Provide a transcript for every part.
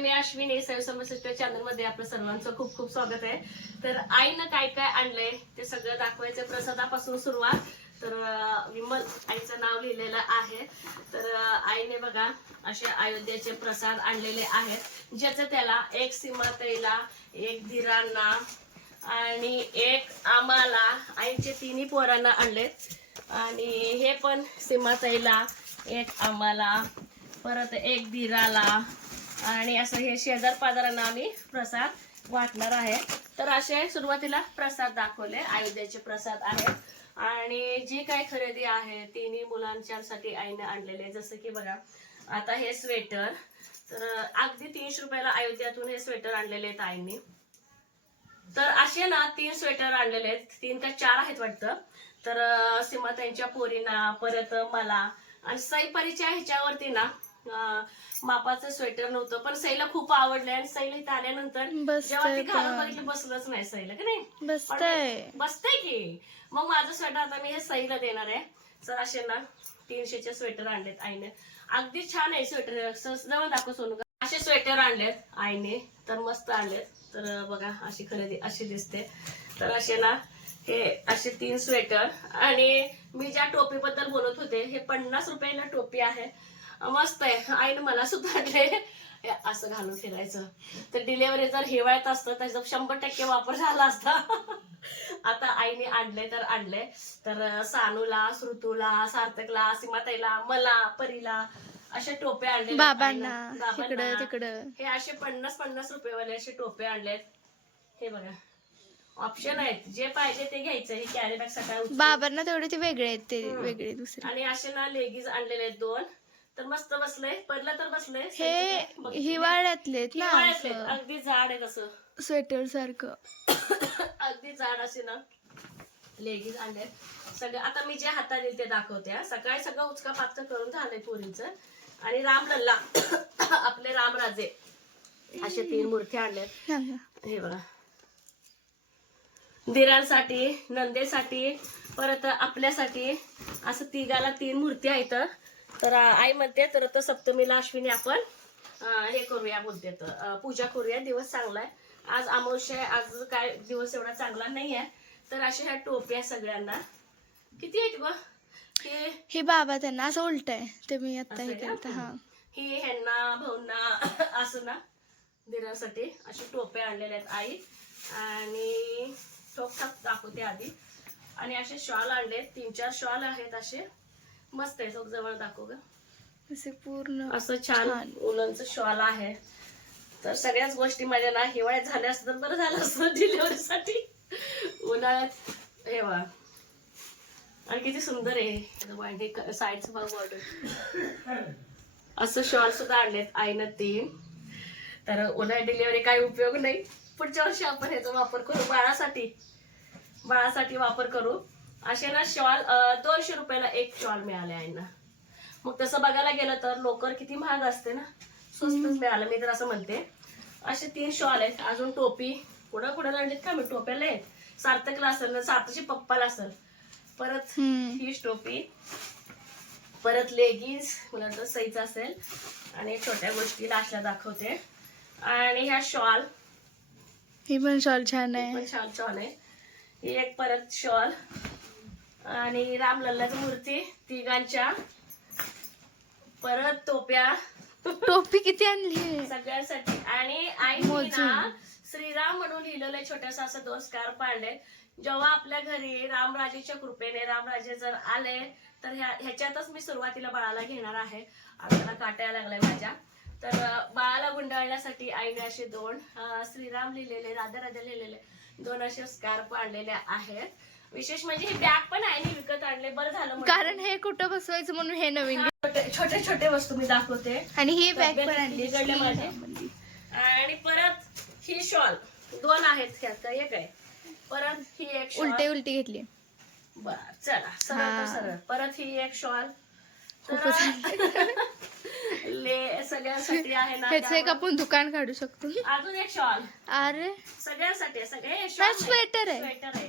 मी अश्विनी समस्या चॅनल मध्ये आपलं सर्वांचं खूप खूप स्वागत आहे. तर आईनं काय काय आणलंय ते सगळं दाखवायचं. प्रसादापासून सुरुवात. तर विमल आईचं नाव लिहिलेलं आहे. तर आईने बघा असे अयोध्येचे प्रसाद आणलेले आहेत, ज्याचं त्याला एक सीमाताईला, एक धीरांना आणि एक आम्हाला, आईचे तिन्ही पोरांना आणलेत. आणि हे पण सीमाताईला, एक आम्हाला, परत एक धीराला, आणि असं हे शेजार पाजारांना आम्ही प्रसाद वाटणार आहे. तर असे सुरुवातीला प्रसाद दाखवले, अयोध्येचे प्रसाद आहेत. आणि जी काय खरेदी आहे तिन्ही मुलांच्यासाठी आईने आणलेले. जसं की बघा आता हे स्वेटर, तर अगदी 300 रुपयाला अयोध्यातून हे स्वेटर आणलेले आहेत आईने. तर असे ना 3 स्वेटर आणलेले आहेत, 3 का 4 आहेत वाटतं. तर सीमाताईंच्या पोरींना, परत मला, आणि सईपरीच्या ह्याच्यावरती ना मापाचं स्वेटर नव्हतं, पण सईला खूप आवडले. आणि सईला इथं आल्यानंतर जेव्हा ती घालून बघितलं बसलंच नाही सईला, की नाही बसतंय की. मग माझं स्वेटर आता मी हे सईला देणार आहे. तर असे ना 300चे स्वेटर आणलेत आईने. अगदी छान आहे स्वेटर. जवळ दाखव सोनू. असे स्वेटर आणलेत आईने, तर मस्त आणलेत. तर बघा अशी खरेदी अशी दिसते. तर असे ना हे असे 3 स्वेटर. आणि मी ज्या टोपी बद्दल बोलत होते, हे 50 रुपयाला टोपी आहे. मस्त आहे. आईने मला सुद्धा आणले असं घालून फिरायचं. तर डिलेव्हरी जर हिवाळ्यात असतं त्याचा 100% वापर झाला असता. आता आईने आणले तर आणले. तर सानूला, श्रुतूला, सार्थकला, सीमाताईला, मला, परीला अशा टोपे आणले. बाबांना तिकडं हे असे 50-50 रुपयेवाले असे टोपे आणलेत. हे बघा ऑप्शन आहेत, जे पाहिजे ते घ्यायचं. हे कॅरी बॅग सकाळी बाबांना तेवढे ते वेगळे आहेत, ते वेगळे दुसरे. आणि असे ना लेगीज आणलेले आहेत 2. तर मस्त बसले. पहिलं तर बसले हे हिवाळ्यातले ना, अगदी जाड आहे तसं स्वेटर सारखं. अगदी जाड असे ना लेगीज आणले सगळं. आता मी जे हाताने ते दाखवते. सकाळी सगळं उचका पाचका करून झालंय पोरींचं. आणि रामलल्ला आपले रामराजे असे 3 मूर्ती आणल्यात. हे बघा धीरांसाठी, नंदेसाठी, परत आपल्यासाठी असं तिघाला 3 मूर्ती आहेत. तर आई म्हणते तर तो सप्तमीला अश्विनी आपण हे करूया बोलते, तर पूजा करूया. दिवस चांगला आहे. आज अमावस्या, आज काय दिवस एवढा चांगला नाही आहे. तर अशा ह्या टोप्या सगळ्यांना किती आहेत ग? हे बाबा त्यांना असं उलट आहे, ते मी आता हे केलं. हा ही ह्यांना भाऊंना असं ना धीरासाठी अशी टोप्या आणलेल्या आहेत आई. आणि ठोकठाक दाखवते आधी. आणि असे शॉल आणले, 3-4 शॉल आहेत असे मस्त आहे. जवळ दाखव ग. असे पूर्ण असं छान उलनचं शॉल आहे. तर सगळ्याच गोष्टी माझ्या ना हिवाळ्यात झाल्या असत तर बरं झालं असतं डिलिव्हरीसाठी. उन्हाळ्यात हे बघा. आणि किती सुंदर आहे साईडचं भाग बॉर्डर. असं शॉल सुद्धा आणलेत आईनं 3. तर उन्हाळ्यात डिलिव्हरी काही उपयोग नाही. पुढच्या वर्षी आपण ह्याचा वापर करू, बाळासाठी वापर करू. असे ना शॉल 200 रुपयाला एक शॉल मिळाले आईना. मग तसं बघायला गेलं तर लोकर किती महाग असते ना, स्वस्तच मिळालं मी तर असं म्हणते. असे 3 शॉल आहेत. अजून टोपी कुठं आणलीत का मी? टोप्याला आहेत. सार्थकला असेल ना, सार्थकच्या पप्पाला असेल. परत हीच टोपी, परत लेगिन्स मला वाटतं सईचं असेल. आणि छोट्या गोष्टी अशा दाखवते. आणि ह्या शॉल, ही पण शॉल छान आहे, पण छान शॉल आहे. ही एक परत शॉल. आणि रामलल्लाची मूर्ती तिघांच्या. परत टोप्या, टोपी किती आणली सगळ्यांसाठी. आणि आई ना श्रीराम म्हणून लिहिलेलं छोटासा असं 2 स्कार्फ आणले. जेव्हा आपल्या घरी रामराजेच्या कृपेने रामराजे जर आले तर ह्याच्यातच मी सुरुवातीला बाळाला घेणार आहे. आता काटायला लागलाय माझ्या. तर बाळाला गुंडाळण्यासाठी आईने असे 2 श्रीराम लिहिलेले, राधा लिहिलेले 2 असे स्कार्फ आणलेले आहेत. विशेष म्हणजे ही बॅग पण आईने विकत आणले. बरं झालं, कारण हे कुठं बसवायचं म्हणून हे नवीन छोटे छोटे वस्तू मी दाखवते. आणि ही बॅग पण आणली माझे. आणि परत ही शॉल 2 आहेत ह्यात, एक आहे. परत ही एक शॉल उलटी घेतली. बर चला सरळ. परत ही एक शॉल सगळ्यांसाठी आहे ना. ह्याचं एक आपण दुकान काढू शकतो. अजून एक शॉल. अरे सगळ्यांसाठी सगळे स्वेटर आहे.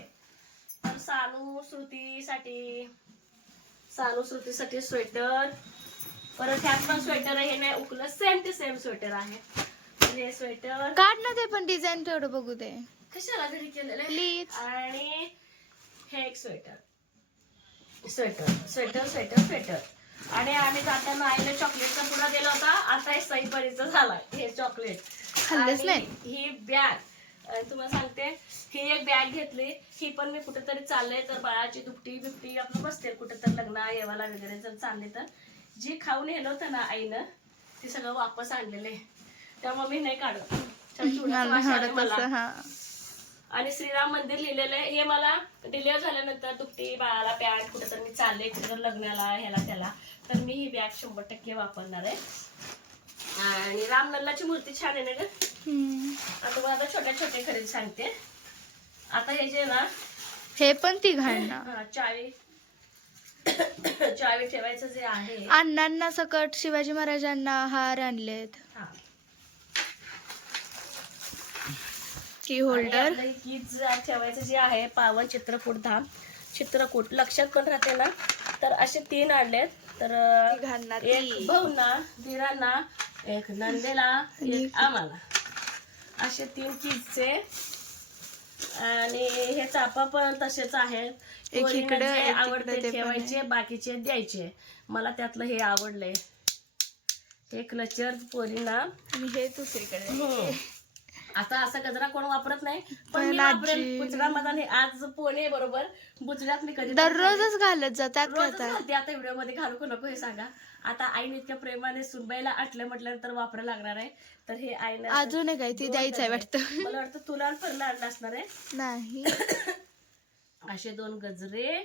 तर सानू श्रुतीसाठी स्वेटर. परत ह्यात पण स्वेटर आहे. हे नाही उकलं, सेम स्वेटर आहे. हे स्वेटर काढ ना ते पण डिझाईन तेवढं बघू दे कशाला घरी केलेलं आहे? प्लीज. आणि हे एक sweater sweater sweater sweater sweater. आणि आम्ही जाताना आईला चॉकलेटचा पुडा दिला होता. आता हे सईपरीचं झालाय हे चॉकलेट. खाल्लंच नाही. ही बॅग तुम्हाला सांगते, ही एक बॅग घेतली. ही पण मी कुठेतरी चालले तर बाळाची दुपटी बिपटी आपलं बसते कुठेतरी लग्न येवाला वगैरे जर चालले तर जी खाऊन नेलं होतं ना आईनं ते सगळं वापस आणलेले. त्यामुळे मी नाही काढत. मला आवडत मला. असं, हा. आणि श्रीराम मंदिर लिहिलेलं आहे. हे मला डिलिव्हर झाल्यानंतर दुपटी बाळाला पॅन्ट कुठं तर मी चालले कुठं लग्नाला ह्याला त्याला तर मी ही बॅग 100% वापरणार आहे. आणि रामलल्लाची मूर्ती छान आहे ना ग. आता तुम्हाला आता छोट्या छोट्या खरेदी सांगते. आता हे जे ना हे पण ती घालणार. चावी चावी ठेवायचं जे आहे अण्णांना सकट शिवाजी महाराजांना हार आणलेत. हा की होल्डर. कीज ठेवायचं जे आहे पावन चित्रकूट धाम चित्रकूट लक्षात पण राहते ना. तर असे 3 आणलेत. तर घालणार एक भाऊंना धीरांना एक नंदेला एक आम्हाला असे 3 कीजचे. आणि हे चापा पण तसेच आहेत. एक इकडे एक आवडते तिकडे ठेवायचे बाकीचे द्यायचे. मला त्यातलं हे आवडलंय. हे क्लचर पोरींना. आणि हे दुसरीकडे. आता असा गजरा कोण वापरत नाही पण मी वापरेल. पुचडा मधान हे आज पोणे बरोबर बुचड्यात मी कधी दररोजच घालत जातात. रोजच घालते. आता व्हिडिओ मध्ये घालू का नको हे सांगा. आता आईने इतक्या प्रेमाने सुनबाईला आटलं म्हटल्यानंतर वापरायला लागणार आहे. तर हे आईने अजून आहे काय ती द्यायचंय वाटतं. मला वाटतं तुला आणि परला आणलं असणार आहे. नाही असे 2 गजरे.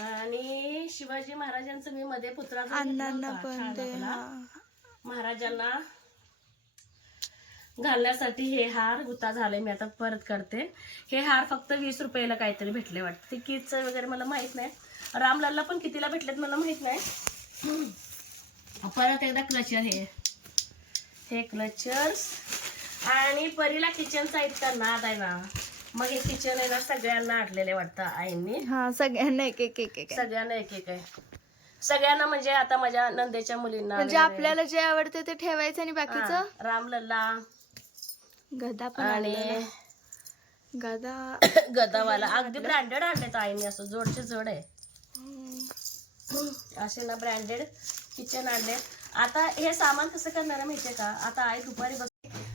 आणि शिवाजी महाराजांचं मी मध्ये पुतळा अण्णांना पण ते. महाराजांना घालण्यासाठी हे हार गुता झाले. मी आता परत करते. हे हार फक्त 20 रुपयाला काहीतरी भेटले वाटतं. ते कीच वगैरे मला माहित नाही. रामलालला पण कितीला भेटलेत मला माहित नाही. परत एकदा क्लचर हे क्लचर्स. आणि परीला किचनचा इतका नाद आहे ना. मग हे किचन आहे ना सगळ्यांना आणलेले वाटतं आईंनी. हा सगळ्यांना एक एक एक एक. सगळ्यांना एक एक आहे. सगळ्यांना म्हणजे आता माझ्या नंदेच्या मुलींना म्हणजे आपल्याला जे आवडते ते ठेवायचं आणि बाकीचं रामलल्ला गदा पण. आणि गदा गदावाला अगदी ब्रँडेड आणलेत आईने. असं जोडचे जोड आहे असे ना ब्रँडेड किचन आणले. आता हे सामान कसं करणार आहे माहितीये का. आता आई दुपारी बस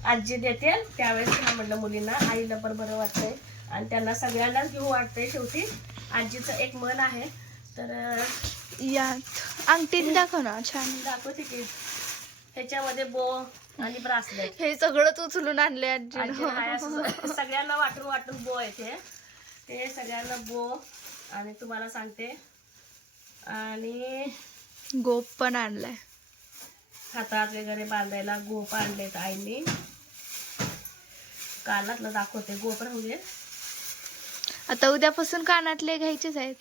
आजी देते त्यावेळेस म्हटलं मुलींना आईला पण बरं वाटतंय आणि त्यांना सगळ्यांनाच घेऊ वाटतंय. शेवटी आजीचं एक मन आहे. तर यात अंगठीत दाखव ना छान दाखवते की ह्याच्यामध्ये बो आणि ब्रासलेट. हे सगळंच उचलून आणले आजी. सगळ्यांना वाटून वाटून बो आहे ते सगळ्यांना बो. आणि तुम्हाला सांगते आणि गोप पण आणलाय. हातात वगैरे बांधायला गोप आणलेत आईने. कानातलं दाखवते गोप राहू दे. आता उद्यापासून कानातले घ्यायचेच आहेत.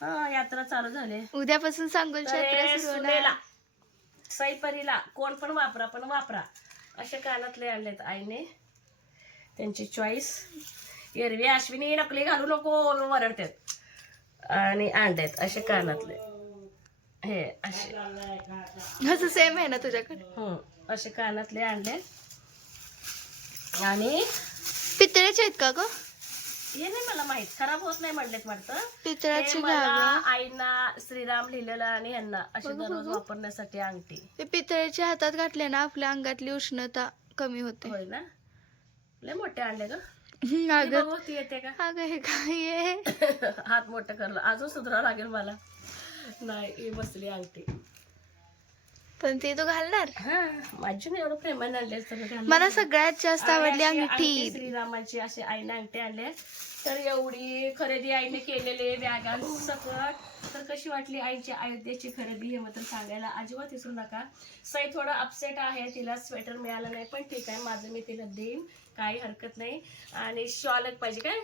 हा यात्रा चालू झाली. उद्यापासून सांगोलची यात्रा सुरू होणार. सईपरीला कोण पण वापरा असे कानातले आणलेत आईने. त्यांची चॉईस. एरवी अश्विनी नकली घालू नको वरडतात. आणि आणलेत असे कानातले. हे असे असं सेम आहे ना तुझ्याकडे. असे कानातले आणले. आणि पितळेचे आहेत का ग. हे नाही मला माहित. खराब होत नाही म्हणलेत वाटतं. पितळाची आईना श्रीराम लिहिलेलं आणि ह्यांना असे दररोज वापरण्यासाठी अंगठी. ते पितळेच्या हातात घातले ना आपल्या अंगातली उष्णता कमी होते. होय ना. लय मोठे आणले ग. ती येते का. अगं हे काय आहे. हात मोठं करलं अजून सुधारावं लागेल मला. नाही ही बसली अंगठी. पण ती तू घालणार. माझी एवढं प्रेमाने आणले. मला सगळ्यात जास्त आवडली अंगठी. श्रीरामाची असे आईने अंगठी आणले. तर एवढी खरेदी आईने केलेले बॅगा सकट. तर कशी वाटली आईची अयोध्येची खरेदी हे मात्र सांगायला अजिबात विसरू नका. सई थोडं अपसेट आहे. तिला स्वेटर मिळालं नाही पण ठीक आहे माझं मी तिला देईन काही हरकत नाही. आणि शॉल पाहिजे काय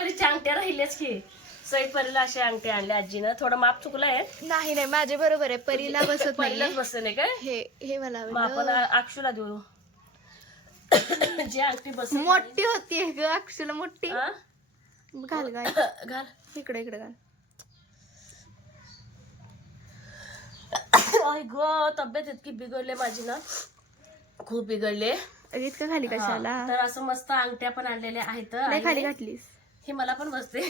परीच्या अंगठ्या राहिल्याच की. सई परीला असे अंगठे आणले आजीनं. थोडं माप चुकलं आहे. नाही माझे बरोबर आहे. परीला बसत नाही. बसत नाही काय. हे मला आपण अक्षूला देऊ. जी अंगठी बस मोठी होती ग अक्षूला मोठी. घाल घाल इकडे घाल. गो तब्येत इतकी बिघडली माझी ना. खूप बिघडले. इतकं खाली कशाला? हा, तर असं मस्त अंगठ्या पण आणलेल्या आहेत नाही खाली आणि घातलीस. हे मला पण बसते.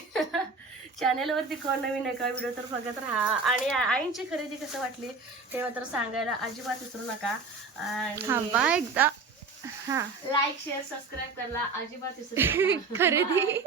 चॅनेलवरती कोण नवीन आहे का व्हिडिओ तर बघत राहा. आणि आईंची खरेदी कसं वाटली हे मात्र सांगायला अजिबात विसरू नका. आणि एकदा. हा लाईक शेअर सबस्क्राईब करायला अजिबात विसरू नका. खरेदी